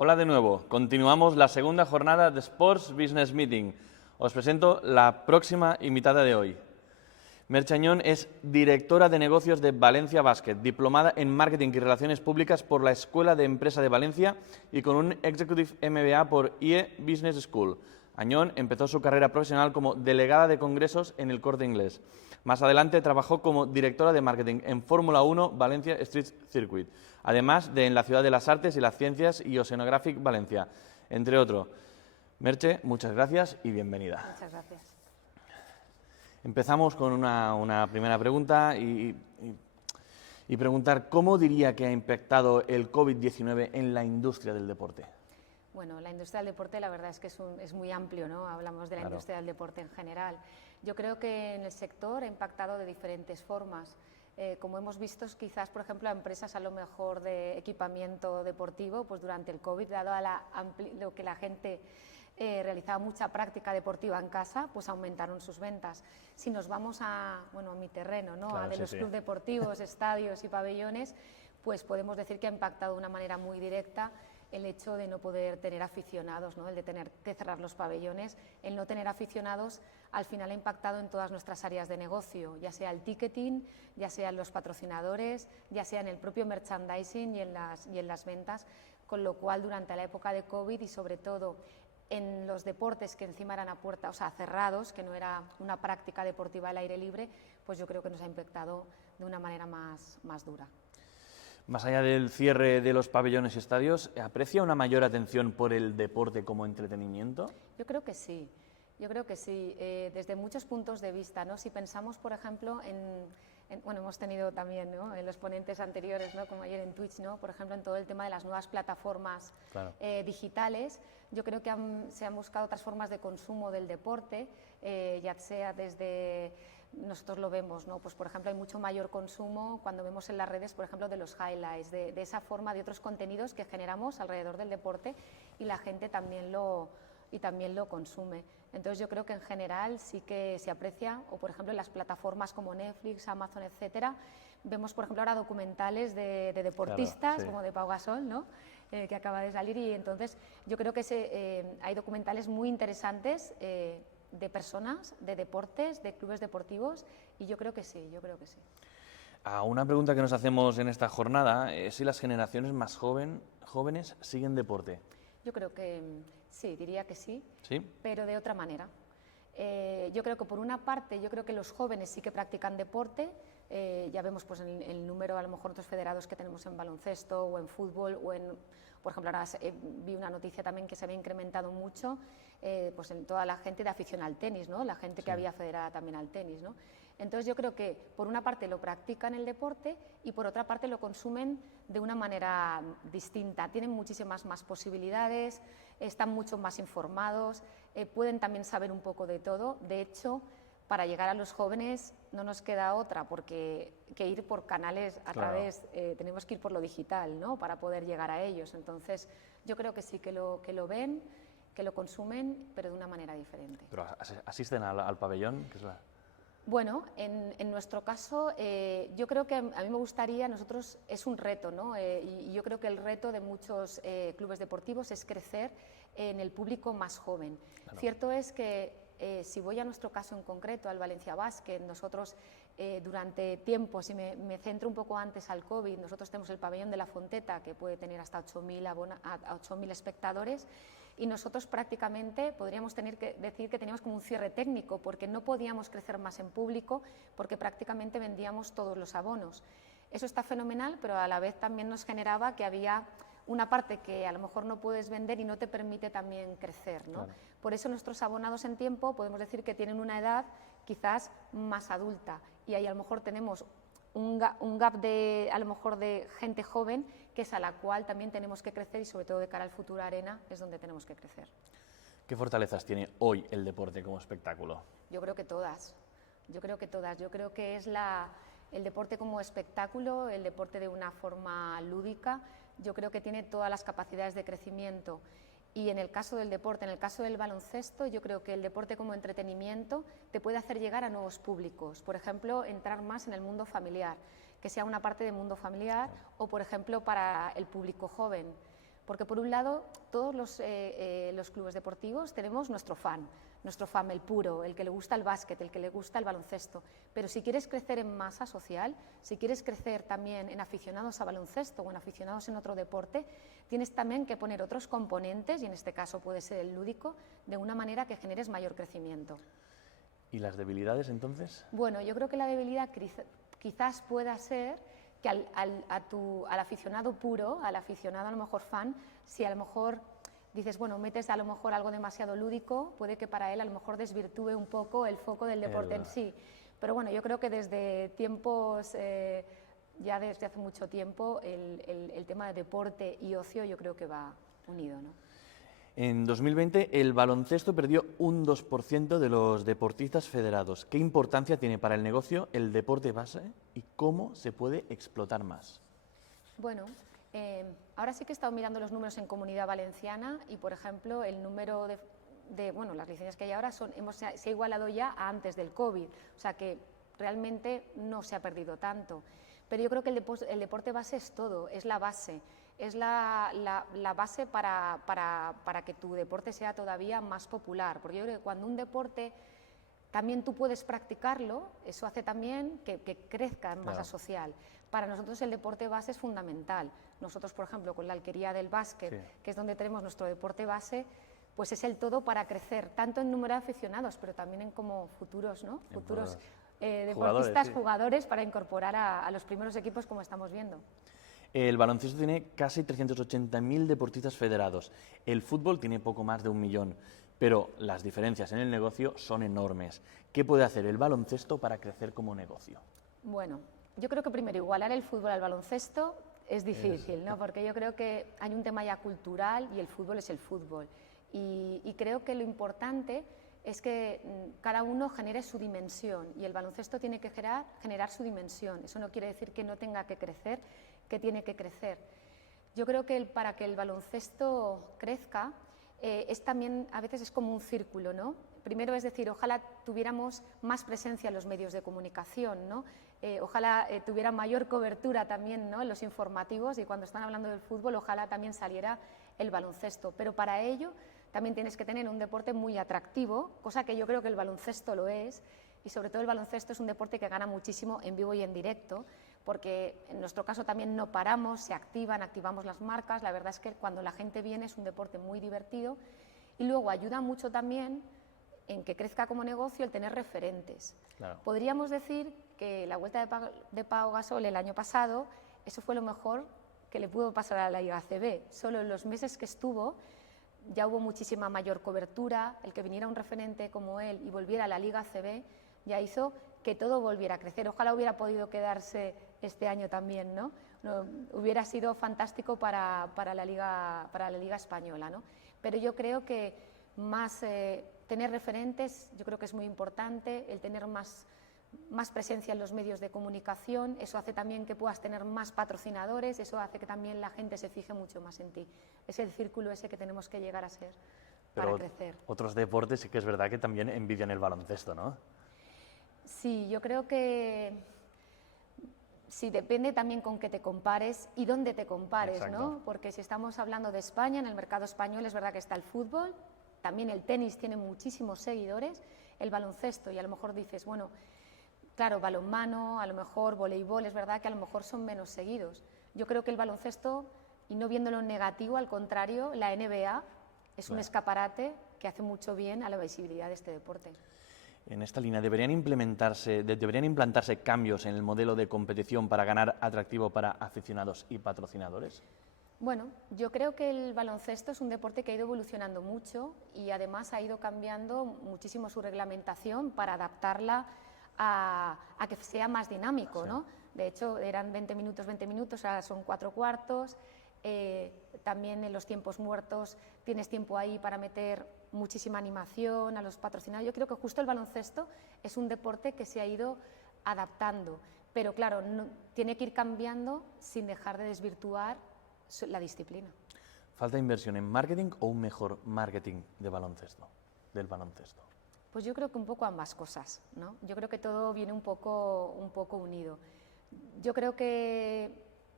Hola de nuevo. Continuamos la segunda jornada de Sports Business Meeting. Os presento la próxima invitada de hoy. Merche Añón es directora de negocios de Valencia Basket, diplomada en Marketing y Relaciones Públicas por la Escuela de Empresa de Valencia y con un Executive MBA por IE Business School. Añón empezó su carrera profesional como delegada de congresos en el Corte Inglés. Más adelante trabajó como directora de marketing en Fórmula 1 Valencia Street Circuit, además de en la Ciudad de las Artes y las Ciencias y Oceanographic Valencia, entre otros. Merche, muchas gracias y bienvenida. Muchas gracias. Empezamos con una primera pregunta y preguntar cómo diría que ha impactado el COVID-19 en la industria del deporte. Bueno, la industria del deporte la verdad es que es muy amplio, ¿no? Hablamos de la industria del deporte en general. Yo creo que en el sector ha impactado de diferentes formas. Como hemos visto, quizás, por ejemplo, a empresas a lo mejor de equipamiento deportivo, pues durante el COVID, dado a lo que la gente realizaba mucha práctica deportiva en casa, pues aumentaron sus ventas. Si nos vamos a mi terreno, ¿no? Claro, los clubes deportivos, estadios y pabellones, pues podemos decir que ha impactado de una manera muy directa el hecho de no poder tener aficionados, ¿no? El de tener que cerrar los pabellones, el no tener aficionados al final ha impactado en todas nuestras áreas de negocio, ya sea el ticketing, ya sean los patrocinadores, ya sea en el propio merchandising y en las ventas, con lo cual durante la época de COVID y sobre todo en los deportes que encima eran a puerta, o sea, cerrados, que no era una práctica deportiva al aire libre, pues yo creo que nos ha impactado de una manera más dura. Más allá del cierre de los pabellones y estadios, ¿aprecia una mayor atención por el deporte como entretenimiento? Yo creo que sí, desde muchos puntos de vista, ¿no? Si pensamos, por ejemplo, bueno, hemos tenido también, ¿no? En los ponentes anteriores, ¿no? Como ayer en Twitch, ¿no? Por ejemplo, en todo el tema de las nuevas plataformas digitales, yo creo que se han buscado otras formas de consumo del deporte, ya sea desde... Nosotros lo vemos, ¿no? Pues por ejemplo hay mucho mayor consumo cuando vemos en las redes, por ejemplo, de los highlights, de esa forma de otros contenidos que generamos alrededor del deporte y la gente también lo consume. Entonces yo creo que en general sí que se aprecia, o por ejemplo en las plataformas como Netflix, Amazon, etcétera, vemos por ejemplo ahora documentales de deportistas, como de Pau Gasol, ¿no? Que acaba de salir, y entonces yo creo que hay documentales muy interesantes de personas, de deportes, de clubes deportivos, y yo creo que sí. Una pregunta que nos hacemos en esta jornada es si las generaciones más jóvenes siguen deporte. Yo creo que sí, diría que sí, ¿Sí? Pero de otra manera. Yo creo que por una parte, yo creo que los jóvenes sí que practican deporte, ya vemos pues el número, a lo mejor, otros federados que tenemos en baloncesto o en fútbol o en, por ejemplo, ahora vi una noticia también que se había incrementado mucho pues en toda la gente de afición al tenis, ¿no? La gente que había federada también al tenis, ¿no? Entonces yo creo que por una parte lo practican el deporte y por otra parte lo consumen de una manera distinta. Tienen muchísimas más posibilidades, están mucho más informados, pueden también saber un poco de todo. De hecho, para llegar a los jóvenes no nos queda otra que ir por canales a través, tenemos que ir por lo digital, ¿no? Para poder llegar a ellos. Entonces yo creo que sí que lo ven, que lo consumen, pero de una manera diferente. ¿Pero asisten al pabellón? ¿Qué es la... Bueno, en nuestro caso, yo creo que a mí me gustaría, nosotros es un reto, ¿no? Y yo creo que el reto de muchos clubes deportivos es crecer en el público más joven. Claro. Cierto es que si voy a nuestro caso en concreto, al Valencia Basket, nosotros durante tiempo, si me centro un poco antes al COVID, nosotros tenemos el pabellón de la Fonteta, que puede tener hasta 8.000 espectadores, y nosotros prácticamente podríamos decir que teníamos como un cierre técnico, porque no podíamos crecer más en público, porque prácticamente vendíamos todos los abonos. Eso está fenomenal, pero a la vez también nos generaba que había una parte que a lo mejor no puedes vender y no te permite también crecer, ¿no? Claro. Por eso nuestros abonados en tiempo podemos decir que tienen una edad quizás más adulta, y ahí a lo mejor tenemos un gap de, a lo mejor, de gente joven, que es a la cual también tenemos que crecer, y sobre todo de cara al futuro Arena es donde tenemos que crecer. ¿Qué fortalezas tiene hoy el deporte como espectáculo? Yo creo que todas. Yo creo que es el deporte como espectáculo, el deporte de una forma lúdica. Yo creo que tiene todas las capacidades de crecimiento. Y en el caso del deporte, en el caso del baloncesto, yo creo que el deporte como entretenimiento te puede hacer llegar a nuevos públicos. Por ejemplo, entrar más en el mundo familiar, que sea una parte del mundo familiar, o por ejemplo para el público joven. Porque por un lado, todos los clubes deportivos tenemos nuestro fan el puro, el que le gusta el básquet, el que le gusta el baloncesto. Pero si quieres crecer en masa social, si quieres crecer también en aficionados a baloncesto o en aficionados en otro deporte, tienes también que poner otros componentes, y en este caso puede ser el lúdico, de una manera que generes mayor crecimiento. ¿Y las debilidades entonces? Bueno, yo creo que la debilidad quizás pueda ser que al aficionado puro, al aficionado a lo mejor fan, si a lo mejor dices, bueno, metes a lo mejor algo demasiado lúdico, puede que para él a lo mejor desvirtúe un poco el foco del deporte en sí. Pero bueno, yo creo que desde tiempos, ya desde hace mucho tiempo, el tema de deporte y ocio yo creo que va unido, ¿no? En 2020 el baloncesto perdió un 2% de los deportistas federados. ¿Qué importancia tiene para el negocio el deporte base y cómo se puede explotar más? Bueno, ahora sí que he estado mirando los números en Comunidad Valenciana y, por ejemplo, el número bueno, las licencias que hay ahora se ha igualado ya a antes del COVID, o sea que realmente no se ha perdido tanto. Pero yo creo que el deporte base es todo, es la base. Es la base para que tu deporte sea todavía más popular, porque yo creo que cuando un deporte también tú puedes practicarlo, eso hace también que crezca en masa social. Para nosotros el deporte base es fundamental. Nosotros, por ejemplo, con la Alquería del Básquet, que es donde tenemos nuestro deporte base, pues es el todo para crecer, tanto en número de aficionados, pero también en como futuros, ¿no? Futuros deportistas, jugadores, para incorporar a los primeros equipos, como estamos viendo. El baloncesto tiene casi 380.000 deportistas federados. El fútbol tiene poco más de 1 millón, pero las diferencias en el negocio son enormes. ¿Qué puede hacer el baloncesto para crecer como negocio? Bueno, yo creo que primero igualar el fútbol al baloncesto es difícil, ¿no? Porque yo creo que hay un tema ya cultural y el fútbol es el fútbol. Y creo que lo importante es que cada uno genere su dimensión y el baloncesto tiene que generar su dimensión. Eso no quiere decir que no tenga que crecer, que tiene que crecer. Yo creo que para que el baloncesto crezca es también, a veces es como un círculo, ¿no? Primero, es decir, ojalá tuviéramos más presencia en los medios de comunicación, ¿no? Ojalá tuviera mayor cobertura también, ¿no?, en los informativos, y cuando están hablando del fútbol ojalá también saliera el baloncesto, pero para ello también tienes que tener un deporte muy atractivo, cosa que yo creo que el baloncesto lo es, y sobre todo el baloncesto es un deporte que gana muchísimo en vivo y en directo, porque en nuestro caso también no paramos, se activamos las marcas. La verdad es que cuando la gente viene es un deporte muy divertido, y luego ayuda mucho también en que crezca como negocio el tener referentes. Claro. Podríamos decir que la vuelta de Pau Gasol el año pasado, eso fue lo mejor que le pudo pasar a la Liga ACB. Solo en los meses que estuvo ya hubo muchísima mayor cobertura, el que viniera un referente como él y volviera a la Liga ACB ya hizo que todo volviera a crecer. Ojalá hubiera podido quedarse este año también, ¿no? Hubiera sido fantástico para la Liga Española, ¿no? Pero yo creo que más tener referentes, yo creo que es muy importante, el tener más presencia en los medios de comunicación, eso hace también que puedas tener más patrocinadores, eso hace que también la gente se fije mucho más en ti. Es el círculo ese que tenemos que llegar a ser para crecer. Otros deportes sí que es verdad que también envidian el baloncesto, ¿no? Sí, yo creo que sí, depende también con qué te compares y dónde te compares, Exacto. ¿no? Porque si estamos hablando de España, en el mercado español es verdad que está el fútbol, también el tenis tiene muchísimos seguidores, el baloncesto, y a lo mejor dices, bueno, claro, balonmano, a lo mejor voleibol, es verdad que a lo mejor son menos seguidos. Yo creo que el baloncesto, y no viéndolo en negativo, al contrario, la NBA es un escaparate que hace mucho bien a la visibilidad de este deporte. En esta línea, ¿deberían implantarse cambios en el modelo de competición para ganar atractivo para aficionados y patrocinadores? Bueno, yo creo que el baloncesto es un deporte que ha ido evolucionando mucho y además ha ido cambiando muchísimo su reglamentación para adaptarla a que sea más dinámico, ¿no? De hecho, eran 20 minutos, ahora son 4 cuartos. También en los tiempos muertos tienes tiempo ahí para meter muchísima animación a los patrocinadores. Yo creo que justo el baloncesto es un deporte que se ha ido adaptando, pero claro, tiene que ir cambiando sin dejar de desvirtuar la disciplina. ¿Falta inversión en marketing o un mejor marketing del baloncesto? Pues yo creo que un poco ambas cosas, ¿no? Yo creo que todo viene un poco unido. Yo creo que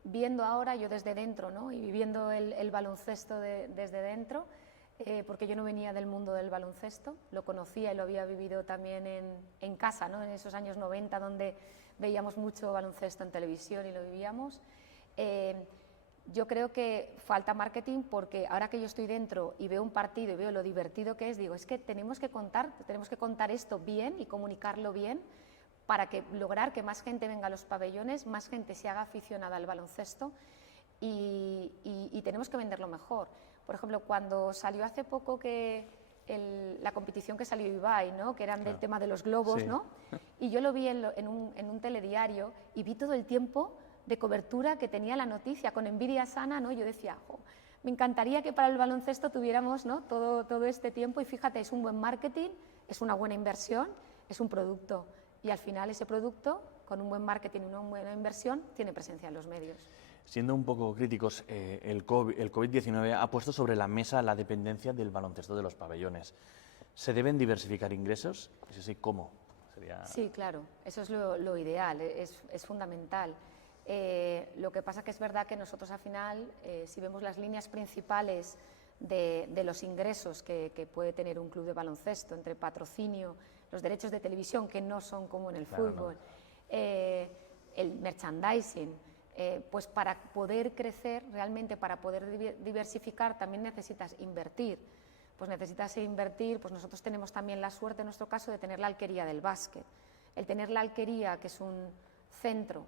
viendo ahora, yo desde dentro, ¿no? Y viviendo el baloncesto desde dentro, porque yo no venía del mundo del baloncesto, lo conocía y lo había vivido también en casa, ¿no? En esos años 90 donde veíamos mucho baloncesto en televisión y lo vivíamos. Yo creo que falta marketing porque ahora que yo estoy dentro y veo un partido y veo lo divertido que es, digo, es que tenemos que contar esto bien y comunicarlo bien para lograr que más gente venga a los pabellones, más gente se haga aficionada al baloncesto y tenemos que venderlo mejor. Por ejemplo, cuando salió hace poco la competición que salió Ibai, ¿no? Que eran del tema de los globos, sí. ¿no? Y yo lo vi en un telediario y vi todo el tiempo de cobertura que tenía la noticia, con envidia sana, ¿no? Yo decía, me encantaría que para el baloncesto tuviéramos, ¿no? todo este tiempo y fíjate, es un buen marketing, es una buena inversión, es un producto y al final ese producto, con un buen marketing y una buena inversión, tiene presencia en los medios. Siendo un poco críticos, el COVID-19 ha puesto sobre la mesa la dependencia del baloncesto de los pabellones. ¿Se deben diversificar ingresos? Si sí, ¿cómo? Sí, claro, eso es lo ideal, es fundamental. Lo que pasa que es verdad que nosotros al final, si vemos las líneas principales de los ingresos que puede tener un club de baloncesto, entre patrocinio, los derechos de televisión, que no son como en el fútbol, el merchandising, pues para poder crecer, realmente para poder diversificar, también necesitas invertir. Pues necesitas invertir, pues nosotros tenemos también la suerte en nuestro caso de tener la Alquería del básquet. El tener la Alquería, que es un centro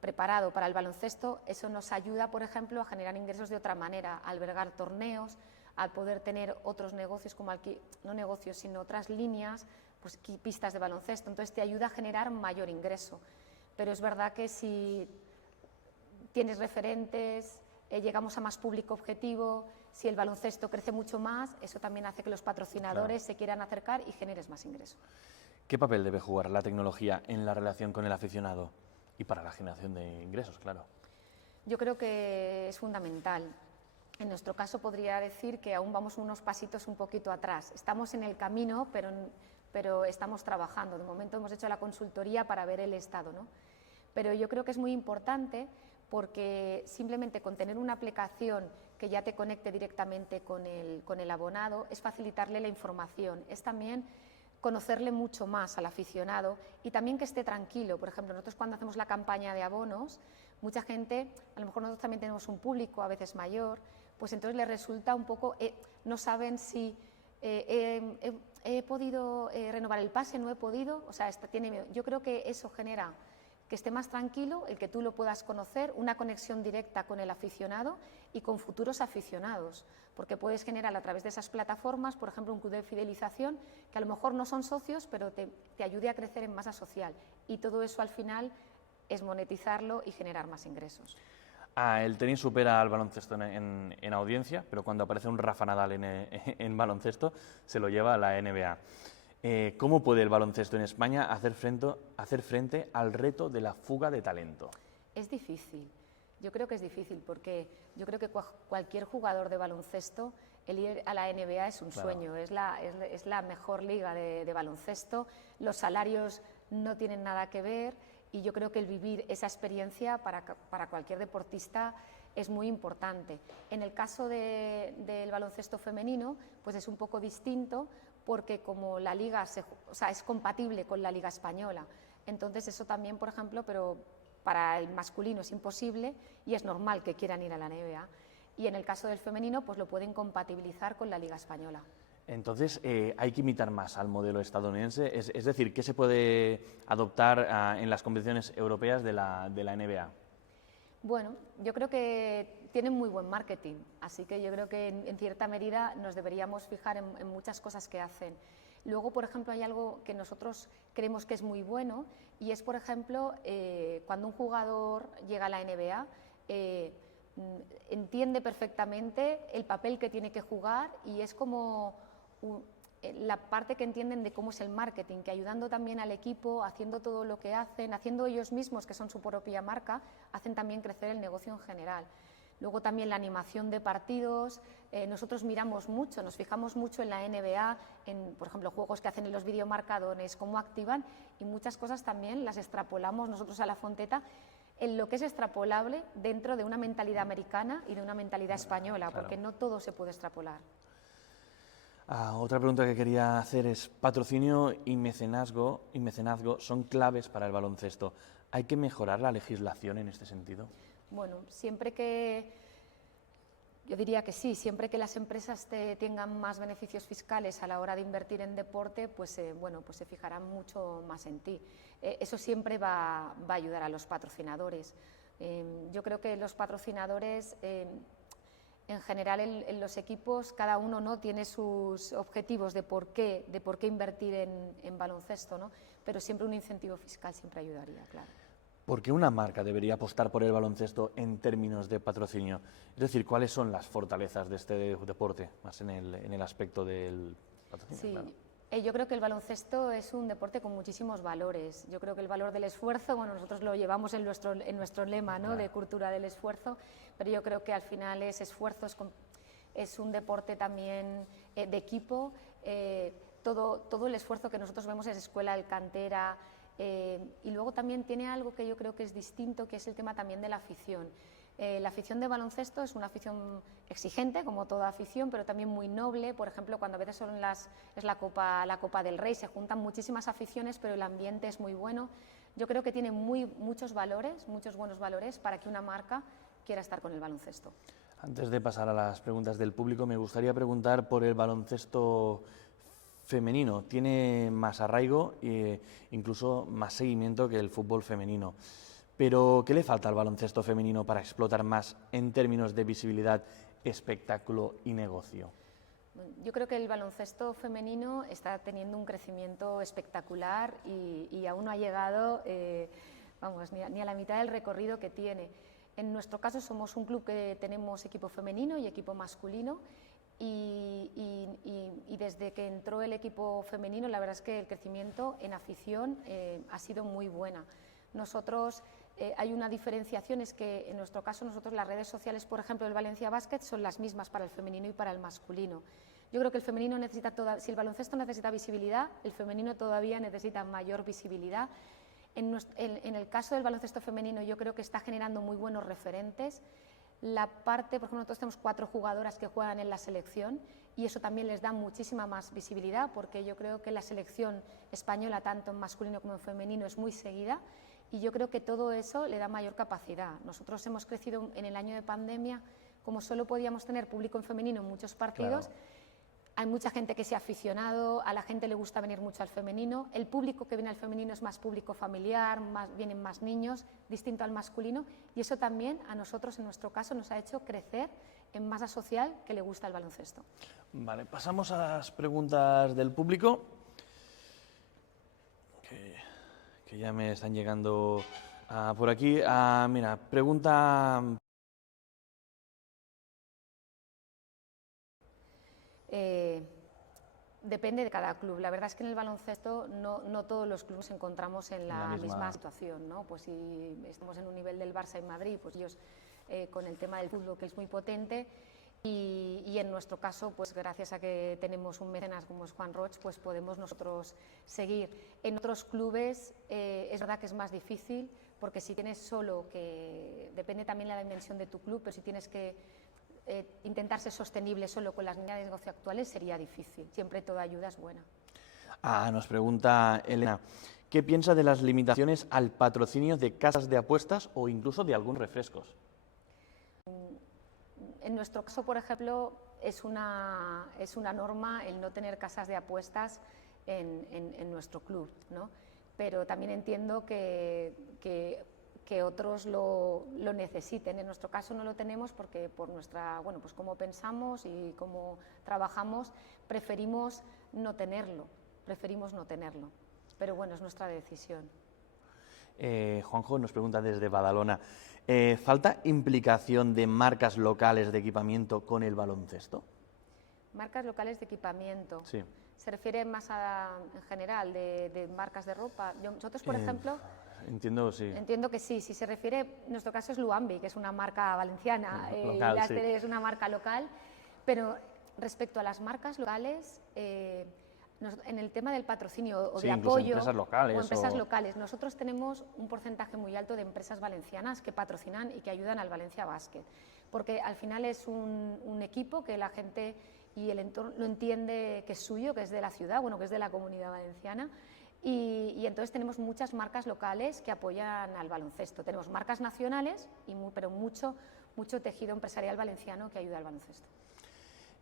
preparado para el baloncesto, eso nos ayuda, por ejemplo, a generar ingresos de otra manera, a albergar torneos, a poder tener otros negocios, no negocios, sino otras líneas, pues pistas de baloncesto. Entonces te ayuda a generar mayor ingreso. Pero es verdad que si tienes referentes, llegamos a más público objetivo, si el baloncesto crece mucho más, eso también hace que los patrocinadores se quieran acercar y generes más ingreso. ¿Qué papel debe jugar la tecnología en la relación con el aficionado y para la generación de ingresos, claro? Yo creo que es fundamental. En nuestro caso podría decir que aún vamos unos pasitos un poquito atrás. Estamos en el camino, pero estamos trabajando. De momento hemos hecho la consultoría para ver el estado, ¿no? Pero yo creo que es muy importante porque simplemente con tener una aplicación que ya te conecte directamente con el abonado es facilitarle la información, es también conocerle mucho más al aficionado y también que esté tranquilo. Por ejemplo, nosotros cuando hacemos la campaña de abonos, mucha gente, a lo mejor nosotros también tenemos un público a veces mayor, pues entonces les resulta un poco, no saben si he podido renovar el pase, no he podido, o sea, tiene miedo. Yo creo que eso genera que esté más tranquilo, el que tú lo puedas conocer, una conexión directa con el aficionado y con futuros aficionados, porque puedes generar a través de esas plataformas, por ejemplo, un club de fidelización, que a lo mejor no son socios, pero te ayude a crecer en masa social. Y todo eso al final es monetizarlo y generar más ingresos. El tenis supera al baloncesto en audiencia, pero cuando aparece un Rafa Nadal en baloncesto, se lo lleva a la NBA. ¿Cómo puede el baloncesto en España hacer frente al reto de la fuga de talento? Es difícil. Yo creo que es difícil porque yo creo que cualquier jugador de baloncesto, el ir a la NBA es un sueño, es la mejor liga de baloncesto, los salarios no tienen nada que ver y yo creo que el vivir esa experiencia para cualquier deportista es muy importante. En el caso del baloncesto femenino, pues es un poco distinto porque como la liga es compatible con la liga española, entonces eso también, por ejemplo, pero para el masculino es imposible y es normal que quieran ir a la NBA. Y en el caso del femenino, pues lo pueden compatibilizar con la liga española. Entonces, hay que imitar más al modelo estadounidense, es decir, ¿qué se puede adoptar en las competiciones europeas de la NBA? Bueno, yo creo que tienen muy buen marketing, así que yo creo que en cierta medida nos deberíamos fijar en muchas cosas que hacen. Luego, por ejemplo, hay algo que nosotros creemos que es muy bueno y es, por ejemplo, cuando un jugador llega a la NBA, entiende perfectamente el papel que tiene que jugar y es como la parte que entienden de cómo es el marketing, que ayudando también al equipo, haciendo todo lo que hacen, haciendo ellos mismos, que son su propia marca, hacen también crecer el negocio en general. Luego también la animación de partidos, nosotros miramos mucho, nos fijamos mucho en la NBA, en, por ejemplo, juegos que hacen en los videomarcadones, cómo activan, y muchas cosas también las extrapolamos nosotros a la Fonteta, en lo que es extrapolable dentro de una mentalidad americana y de una mentalidad española, claro. porque no todo se puede extrapolar. Otra pregunta que quería hacer es, patrocinio y mecenazgo son claves para el baloncesto. ¿Hay que mejorar la legislación en este sentido? Bueno, yo diría que sí, siempre que las empresas tengan más beneficios fiscales a la hora de invertir en deporte, pues, pues se fijarán mucho más en ti. Eso siempre va a ayudar a los patrocinadores. Yo creo que los patrocinadores, en general en los equipos, cada uno, ¿no?, tiene sus objetivos de por qué invertir en baloncesto, ¿no? Pero siempre un incentivo fiscal siempre ayudaría, claro. ¿Por qué una marca debería apostar por el baloncesto en términos de patrocinio? Es decir, ¿cuáles son las fortalezas de este deporte, más en el aspecto del patrocinio? Sí, claro. Yo creo que el baloncesto es un deporte con muchísimos valores. Yo creo que el valor del esfuerzo, bueno, nosotros lo llevamos en nuestro lema, ¿no?, de cultura del esfuerzo, pero yo creo que al final es esfuerzo, es un deporte también de equipo. Todo el esfuerzo que nosotros vemos es escuela, cantera, y luego también tiene algo que yo creo que es distinto, que es el tema también de la afición. La afición de baloncesto es una afición exigente, como toda afición, pero también muy noble. Por ejemplo, cuando a veces es la Copa del Rey, se juntan muchísimas aficiones, pero el ambiente es muy bueno. Yo creo que tiene muchos buenos valores para que una marca quiera estar con el baloncesto. Antes de pasar a las preguntas del público, me gustaría preguntar por el baloncesto femenino. Tiene más arraigo e incluso más seguimiento que el fútbol femenino. Pero, ¿qué le falta al baloncesto femenino para explotar más en términos de visibilidad, espectáculo y negocio? Yo creo que el baloncesto femenino está teniendo un crecimiento espectacular y aún no ha llegado ni a la mitad del recorrido que tiene. En nuestro caso somos un club que tenemos equipo femenino y equipo masculino, y desde que entró el equipo femenino, la verdad es que el crecimiento en afición ha sido muy buena. Nosotros, hay una diferenciación, es que en nuestro caso nosotros las redes sociales, por ejemplo, del Valencia Basket son las mismas para el femenino y para el masculino. Yo creo que el femenino si el baloncesto necesita visibilidad, el femenino todavía necesita mayor visibilidad. En el caso del baloncesto femenino yo creo que está generando muy buenos referentes. Por ejemplo, nosotros tenemos 4 jugadoras que juegan en la selección y eso también les da muchísima más visibilidad, porque yo creo que la selección española, tanto en masculino como en femenino, es muy seguida, y yo creo que todo eso le da mayor capacidad. Nosotros hemos crecido en el año de pandemia, como solo podíamos tener público en femenino en muchos partidos. Claro. Hay mucha gente que se ha aficionado, a la gente le gusta venir mucho al femenino. El público que viene al femenino es más público familiar, vienen más niños, distinto al masculino, y eso también a nosotros, en nuestro caso, nos ha hecho crecer en masa social que le gusta el baloncesto. Vale, pasamos a las preguntas del público, que ya me están llegando por aquí. Mira, pregunta... Depende de cada club. La verdad es que en el baloncesto no todos los clubes encontramos en la misma situación, ¿no? Pues si estamos en un nivel del Barça en Madrid, pues ellos con el tema del fútbol, que es muy potente, y en nuestro caso, pues gracias a que tenemos un mecenas como es Juan Roig, pues podemos nosotros seguir. En otros clubes es verdad que es más difícil, porque si tienes depende también de la dimensión de tu club, pero si tienes que intentar ser sostenible solo con las líneas de negocio actuales sería difícil. Siempre toda ayuda es buena. Nos pregunta Elena, ¿qué piensa de las limitaciones al patrocinio de casas de apuestas o incluso de algunos refrescos? En nuestro caso, por ejemplo, es una norma el no tener casas de apuestas en nuestro club, ¿no? Pero también entiendo que otros lo necesiten. En nuestro caso no lo tenemos porque por pues cómo pensamos y cómo trabajamos, preferimos no tenerlo. Pero bueno, es nuestra decisión. Juanjo nos pregunta desde Badalona, ¿falta implicación de marcas locales de equipamiento con el baloncesto? Marcas locales de equipamiento. Sí. ¿Se refiere más en general de marcas de ropa? Nosotros, por ejemplo... Entiendo, sí. Entiendo que sí. Si se refiere, en nuestro caso es Luambi, que es una marca valenciana, local, y Láster es una marca local, pero respecto a las marcas locales, En el tema del patrocinio o Sí, de incluso apoyo empresas locales o empresas o- locales, nosotros tenemos un porcentaje muy alto de empresas valencianas que patrocinan y que ayudan al Valencia Basket, porque al final es un equipo que la gente y el entorno lo entiende que es suyo, que es de la ciudad, bueno, que es de la Comunidad Valenciana, y entonces tenemos muchas marcas locales que apoyan al baloncesto. Tenemos marcas nacionales, pero mucho tejido empresarial valenciano que ayuda al baloncesto.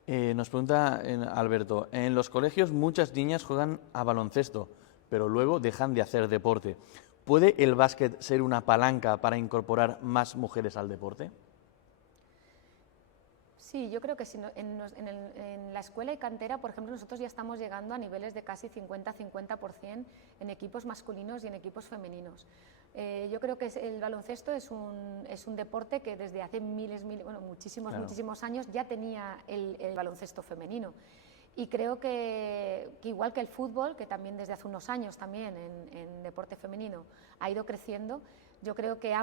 Nos pregunta Alberto, en los colegios muchas niñas juegan a baloncesto, pero luego dejan de hacer deporte. ¿Puede el básquet ser una palanca para incorporar más mujeres al deporte? Sí, yo creo que si en la escuela y cantera, por ejemplo, nosotros ya estamos llegando a niveles de casi 50-50% en equipos masculinos y en equipos femeninos. Yo creo que el baloncesto es un deporte que desde hace muchísimos años ya tenía el baloncesto femenino. Y creo que igual que el fútbol, que también desde hace unos años también en deporte femenino ha ido creciendo, yo creo que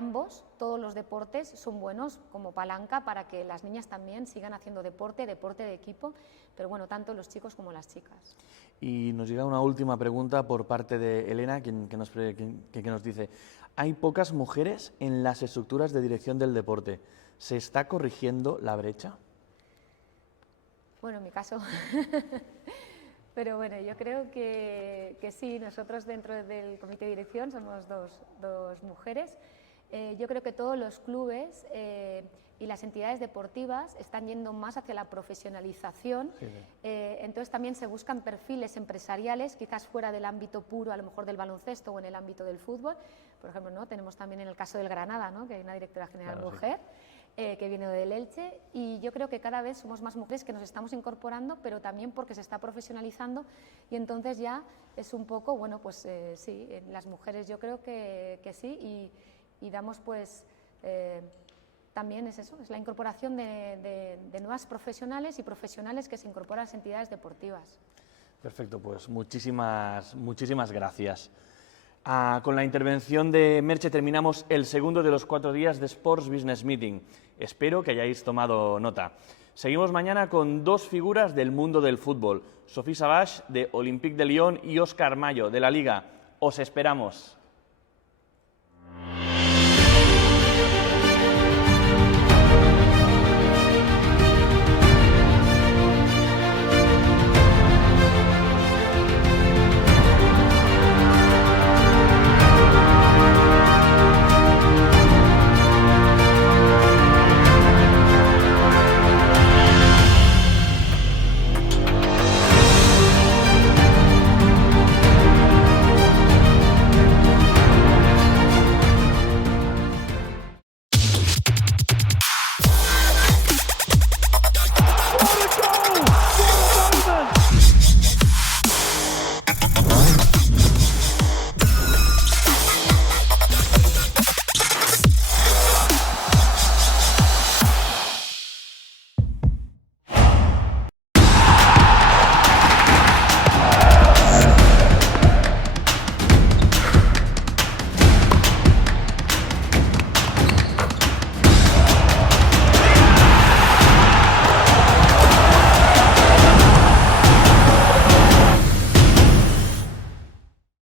todos los deportes son buenos como palanca para que las niñas también sigan haciendo deporte de equipo, pero bueno, tanto los chicos como las chicas. Y nos llega una última pregunta por parte de Elena, que nos dice, hay pocas mujeres en las estructuras de dirección del deporte. ¿Se está corrigiendo la brecha? Bueno, en mi caso, pero bueno, yo creo que sí, nosotros dentro del comité de dirección somos dos mujeres. Yo creo que todos los clubes y las entidades deportivas están yendo más hacia la profesionalización, Sí. entonces también se buscan perfiles empresariales, quizás fuera del ámbito puro, a lo mejor del baloncesto o en el ámbito del fútbol. Por ejemplo, ¿no? Tenemos también en el caso del Granada, ¿no? Que hay una directora general Claro, sí. mujer, que viene del Elche, y yo creo que cada vez somos más mujeres que nos estamos incorporando, pero también porque se está profesionalizando, y entonces ya es un poco, bueno, pues sí, las mujeres yo creo que sí, y damos pues también es eso, es la incorporación de nuevas profesionales y profesionales que se incorporan a las entidades deportivas. Perfecto, pues muchísimas gracias. Con la intervención de Merche terminamos el segundo de los 4 días de Sports Business Meeting. Espero que hayáis tomado nota. Seguimos mañana con 2 figuras del mundo del fútbol, Sophie Savage de Olympique de Lyon y Óscar Mayo de la Liga. Os esperamos.